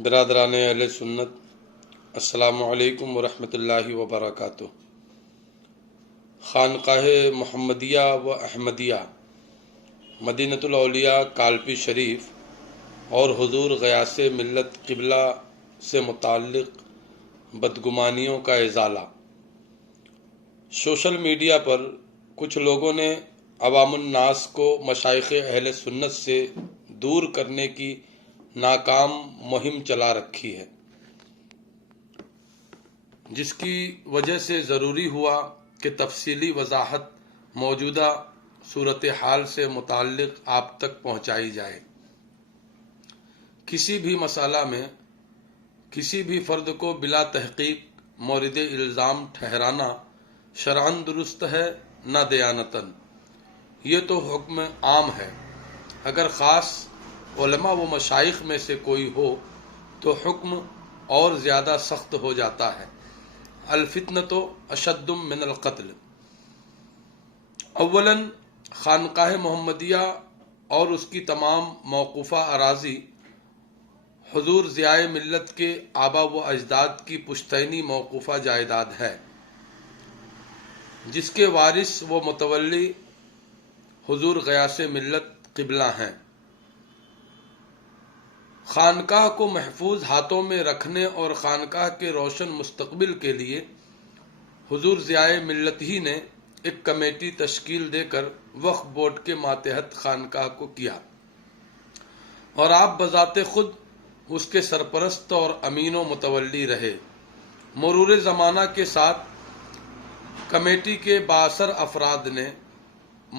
برادران اہل سنت، السلام علیکم ورحمۃ اللہ وبرکاتہ۔ خانقاہ محمدیہ و احمدیہ مدینۃ الاولیاء کالپی شریف اور حضور غیاث ملت قبلہ سے متعلق بدگمانیوں کا ازالہ۔ سوشل میڈیا پر کچھ لوگوں نے عوام الناس کو مشائخ اہل سنت سے دور کرنے کی ناکام مہم چلا رکھی ہے، جس کی وجہ سے ضروری ہوا کہ تفصیلی وضاحت موجودہ صورتحال سے متعلق آپ تک پہنچائی جائے۔ کسی بھی مسئلہ میں کسی بھی فرد کو بلا تحقیق مورد الزام ٹھہرانا شرعاً درست ہے نہ دیانتاً۔ یہ تو حکم عام ہے، اگر خاص علماء و مشائخ میں سے کوئی ہو تو حکم اور زیادہ سخت ہو جاتا ہے۔ الفتنۃ اشد من القتل۔ اولاً خانقاہ محمدیہ اور اس کی تمام موقوفہ اراضی حضور ضیاء ملت کے آبا و اجداد کی پشتینی موقوفہ جائیداد ہے، جس کے وارث و متولی حضور غیاث ملت قبلہ ہیں۔ خانقاہ کو محفوظ ہاتھوں میں رکھنے اور خانقاہ کے روشن مستقبل کے لیے حضور ضیاء ملت ہی نے ایک کمیٹی تشکیل دے کر وقف بورڈ کے ماتحت خانقاہ کو کیا، اور آپ بذات خود اس کے سرپرست اور امین و متولی رہے۔ مرور زمانہ کے ساتھ کمیٹی کے بااثر افراد نے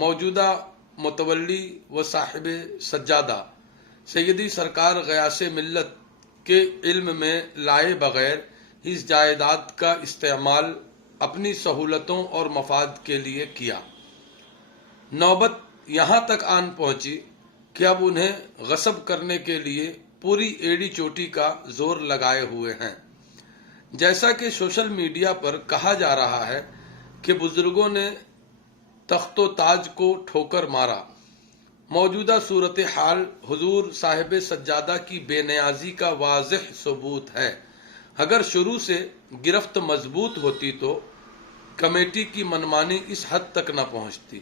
موجودہ متولی و صاحب سجادہ سیدی سرکار غیاث ملت کے علم میں لائے بغیر اس جائیداد کا استعمال اپنی سہولتوں اور مفاد کے لیے کیا۔ نوبت یہاں تک آن پہنچی کہ اب انہیں غصب کرنے کے لیے پوری ایڑی چوٹی کا زور لگائے ہوئے ہیں۔ جیسا کہ سوشل میڈیا پر کہا جا رہا ہے کہ بزرگوں نے تخت و تاج کو ٹھوکر مارا، موجودہ صورتحال حضور صاحب سجادہ کی بے نیازی کا واضح ثبوت ہے۔ اگر شروع سے گرفت مضبوط ہوتی تو کمیٹی کی منمانی اس حد تک نہ پہنچتی۔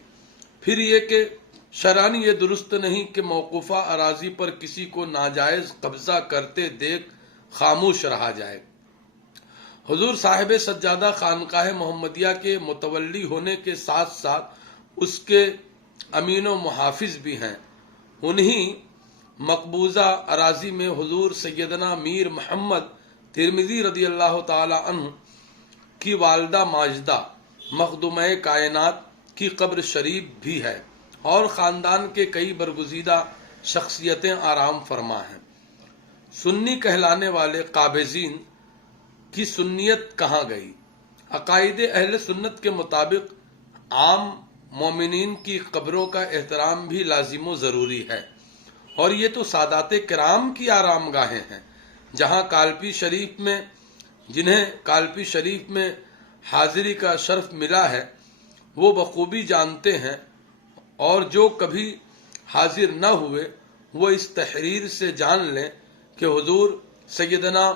پھر یہ کہ شرعاً یہ درست نہیں کہ موقوفہ اراضی پر کسی کو ناجائز قبضہ کرتے دیکھ خاموش رہا جائے۔ حضور صاحب سجادہ خانقاہ محمدیہ کے متولی ہونے کے ساتھ ساتھ اس کے امین و محافظ بھی ہیں۔ انہی مقبوضہ اراضی میں حضور سیدنا میر محمد ترمذی رضی اللہ تعالی عنہ کی والدہ ماجدہ مخدومہ کائنات کی قبر شریف بھی ہے، اور خاندان کے کئی برگزیدہ شخصیتیں آرام فرما ہیں۔ سنی کہلانے والے قابضین کی سنیت کہاں گئی؟ عقائد اہل سنت کے مطابق عام مومنین کی قبروں کا احترام بھی لازم و ضروری ہے، اور یہ تو سادات کرام کی آرام گاہیں ہیں، جہاں جنہیں کالپی شریف میں حاضری کا شرف ملا ہے وہ بخوبی جانتے ہیں، اور جو کبھی حاضر نہ ہوئے وہ اس تحریر سے جان لیں کہ حضور سیدنا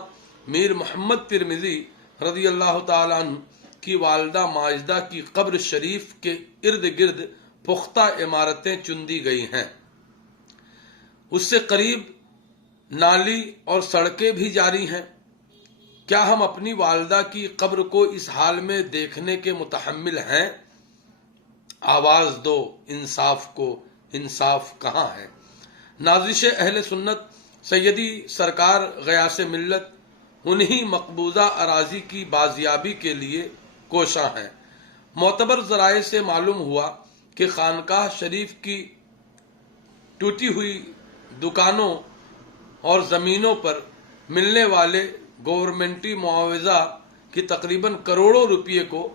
میر محمد ترمذی رضی اللہ تعالی عنہ کی والدہ ماجدہ کی قبر شریف کے ارد گرد پختہ عمارتیں چندی گئی ہیں۔ اس سے قریب نالی اور سڑکیں بھی جاری ہیں۔ کیا ہم اپنی والدہ کی قبر کو اس حال میں دیکھنے کے متحمل ہیں؟ آواز دو انصاف کو، انصاف کہاں ہے؟ نازش اہل سنت سیدی سرکار غیاث ملت انہی مقبوضہ اراضی کی بازیابی کے لیے کوشاں ہیں۔ معتبر ذرائع سے معلوم ہوا کہ خانقاہ شریف کی ٹوٹی ہوئی دکانوں اور زمینوں پر ملنے والے گورنمنٹی معاوضہ کی تقریباً کروڑوں روپے کو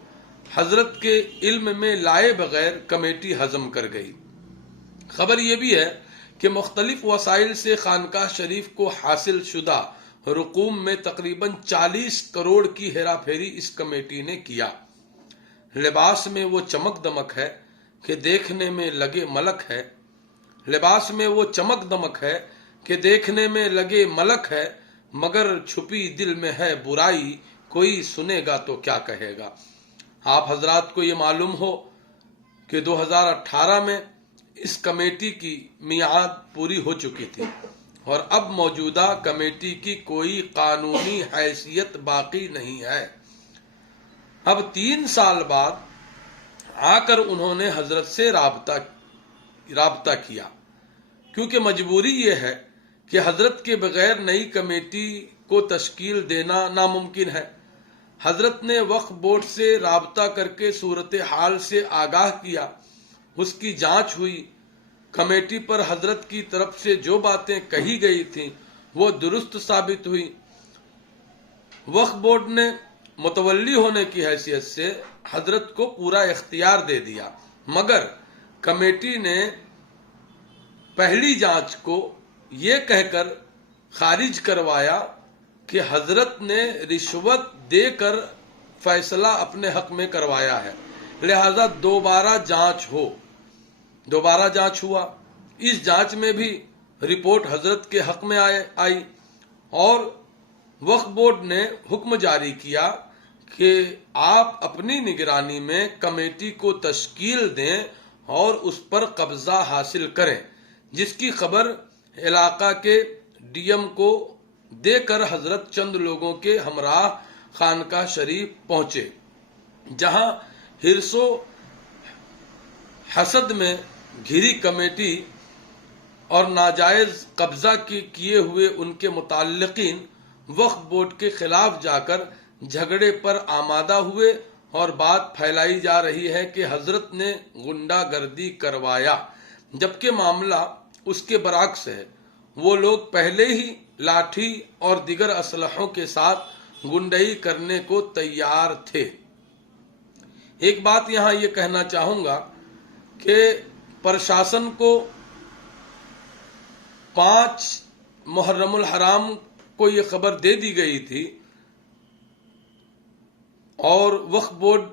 حضرت کے علم میں لائے بغیر کمیٹی ہضم کر گئی۔ خبر یہ بھی ہے کہ مختلف وسائل سے خانقاہ شریف کو حاصل شدہ رقوم میں تقریباً 40 کروڑ کی ہیرا پھیری اس کمیٹی نے کیا۔ لباس میں وہ چمک دمک ہے کہ دیکھنے میں لگے ملک ہے، لباس میں وہ چمک دمک ہے کہ دیکھنے میں لگے ملک ہے، मगर छुपी दिल में है बुराई, कोई सुनेगा तो क्या कहेगा। आप हजरात को ये मालूम हो कि 2018 में इस कमेटी की मियाद पूरी हो चुकी थी और अब मौजूदा कमेटी की कोई कानूनी हैसियत बाकी नहीं है। अब 3 साल बाद आकर उन्होंने हजरत से राबता किया, क्योंकि मजबूरी ये है कि हजरत के बगैर नई कमेटी को तश्कील देना नामुमकिन है। हजरत ने वक्फ बोर्ड से राबता करके सूरत हाल से आगाह किया, उसकी जांच हुई। कमेटी पर हजरत की तरफ से जो बातें कही गई थीं वो दुरुस्त साबित हुई। वक्फ बोर्ड ने मुतवल्ली होने की हैसियत से हजरत को पूरा इख्तियार दे दिया, मगर कमेटी ने पहली जांच को ये कहकर खारिज करवाया कि हजरत ने रिश्वत देकर फैसला अपने हक में करवाया है, लिहाजा दोबारा जांच हुआ। इस जांच में भी रिपोर्ट हजरत के हक में आई और वक्फ बोर्ड ने हुक्म जारी किया कि आप अपनी निगरानी में कमेटी को तश्कील दें और उस पर कब्जा हासिल करें, जिसकी खबर इलाका के डीएम को देकर हजरत चंद लोगों के हमराह खानकाह शरीफ पहुंचे, जहां हिरसो हसद में घिरी कमेटी और नाजायज कब्जा किए हुए उनके मुताल्लिकीन वक्फ बोर्ड के खिलाफ जाकर झगड़े पर आमादा हुए और बात फैलाई जा रही है कि हजरत ने गुंडागर्दी करवाया, जबकि मामला उसके बरअक्स है। वो लोग पहले ही लाठी और दिगर असलहों के साथ गुंडई करने को तैयार थे। एक बात यहाँ ये कहना चाहूंगा कि प्रशासन को 5 मुहर्रमुल हराम को ये खबर दे दी गई थी और वक्फ बोर्ड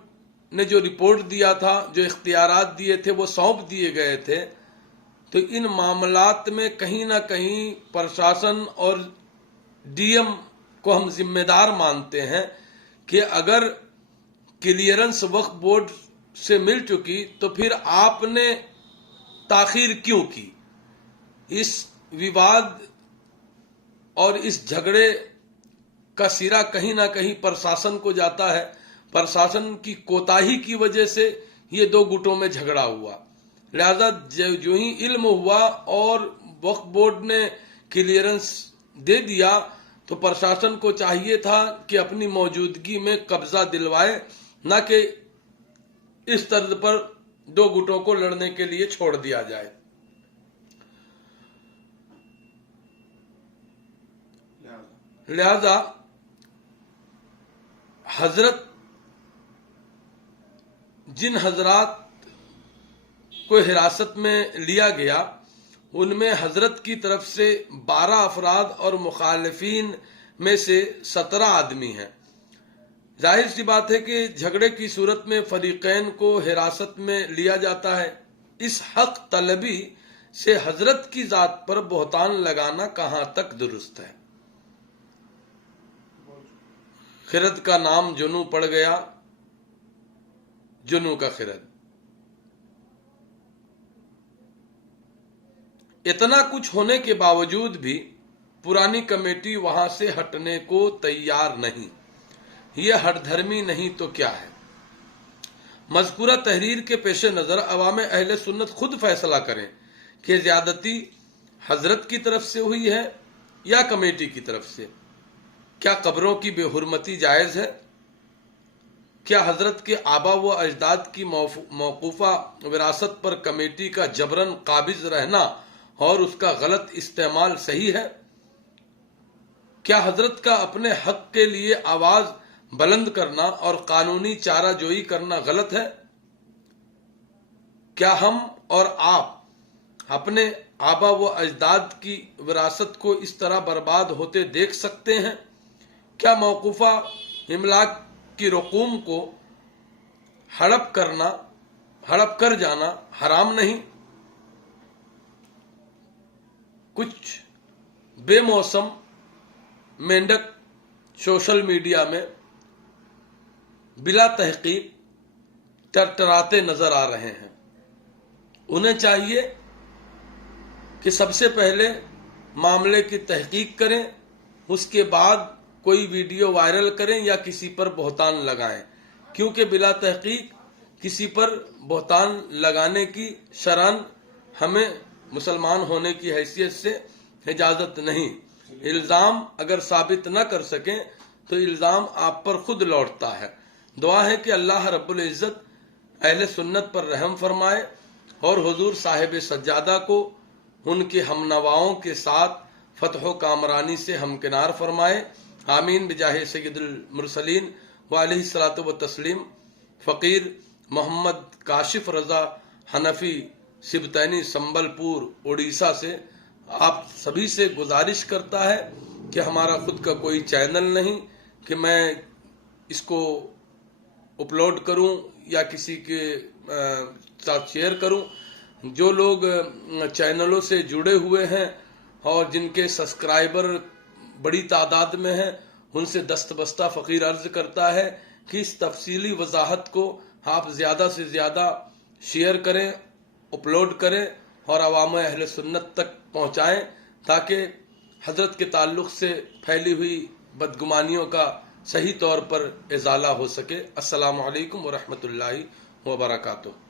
ने जो रिपोर्ट दिया था, जो इख्तियारात दिए थे, वो सौंप दिए गए थे। तो इन मामलात में कहीं ना कहीं प्रशासन और डीएम को हम जिम्मेदार मानते हैं कि अगर क्लियरेंस वक्फ बोर्ड से मिल चुकी तो फिर आपने ताखीर क्यों की। इस विवाद और इस झगड़े का सिरा कहीं ना कहीं प्रशासन को जाता है। प्रशासन की कोताही की वजह से ये 2 गुटों में झगड़ा हुआ, लिहाजा जो ही इल्म हुआ और वक्फ बोर्ड ने क्लियरेंस दे दिया तो प्रशासन को चाहिए था कि अपनी मौजूदगी में कब्जा दिलवाए, न कि इस तर्ज पर 2 गुटों को लड़ने के लिए छोड़ दिया जाए। लिहाजा हजरत जिन हजरात को हिरासत में लिया गया उनमें हजरत की तरफ से 12 अफराद और मुखालिफिन में से 17 आदमी हैं। जाहिर सी बात है कि झगड़े की सूरत में फरीकैन को हिरासत में लिया जाता है। इस हक तलबी से हजरत की जात पर बोहतान लगाना कहां तक दुरुस्त है। खिरद का नाम जुनू पड़ गया, जुनू का खिरद। इतना कुछ होने के बावजूद भी पुरानी कमेटी वहां से हटने को तैयार नहीं। ये हठधर्मी नहीं तो क्या है। मज़कूरा तहरीर के पेश नजर अवाम अहले सुन्नत खुद फैसला करें कि ज्यादती हजरत की तरफ से हुई है या कमेटी की तरफ से। क्या कब्रों की बेहुरमती जायज है? क्या हजरत के आबा व अजदाद की मौकूफा विरासत पर कमेटी का जबरन काबिज रहना और उसका गलत इस्तेमाल सही है? क्या हजरत का अपने हक के लिए आवाज बुलंद करना और कानूनी चारा जोई करना गलत है? क्या हम और आप अपने आबा व अजदाद की विरासत को इस तरह बर्बाद होते देख सकते हैं? क्या मौकूफा इमलाक की रकूम को हड़प कर जाना हराम नहीं? कुछ बेमौसम मेंढक सोशल मीडिया में बिला तहकीक टरटराते नजर आ रहे हैं। उन्हें चाहिए कि सबसे पहले मामले की तहकीक करें, उसके बाद कोई वीडियो वायरल करें या किसी पर बहतान लगाएं, क्योंकि बिला तहकीक किसी पर बहतान लगाने की शरअन हमें मुसलमान होने की हैसियत से इजाजत नहीं। इल्जाम अगर साबित न कर सकें तो इल्जाम आप पर खुद लौटता है। दुआ है कि अल्लाह रब्बुल इज्जत अहले सुन्नत पर रहम फरमाए और हुजूर साहिब सज्जादा को उनके हमनवाओं के साथ फतह कामरानी से हमकिनार फरमाए। आमीन बिजाहे सय्यदुल मुरसलीन व अलैहिस्सलातु व तस्लीम। फ़कीर मोहम्मद काशिफ रज़ा हनफी सिबतैनी संबलपुर उड़ीसा से आप सभी से गुजारिश करता है कि हमारा खुद का कोई चैनल नहीं कि मैं इसको अपलोड करूं या किसी के साथ शेयर करूं। जो लोग चैनलों से जुड़े हुए हैं और जिनके सब्सक्राइबर बड़ी तादाद में हैं, उनसे दस्तबस्ता फ़कीर अर्ज करता है कि इस तफसीली वजाहत को आप ज़्यादा से ज़्यादा शेयर करें, अपलोड करें और अवाम अहले सुन्नत तक पहुँचाएँ, ताकि हजरत के ताल्लुक़ से फैली हुई बदगुमानियों का सही तौर पर इजाला हो सके। अस्सलामु अलैकुम व रहमतुल्लाहि व बरकातुहू।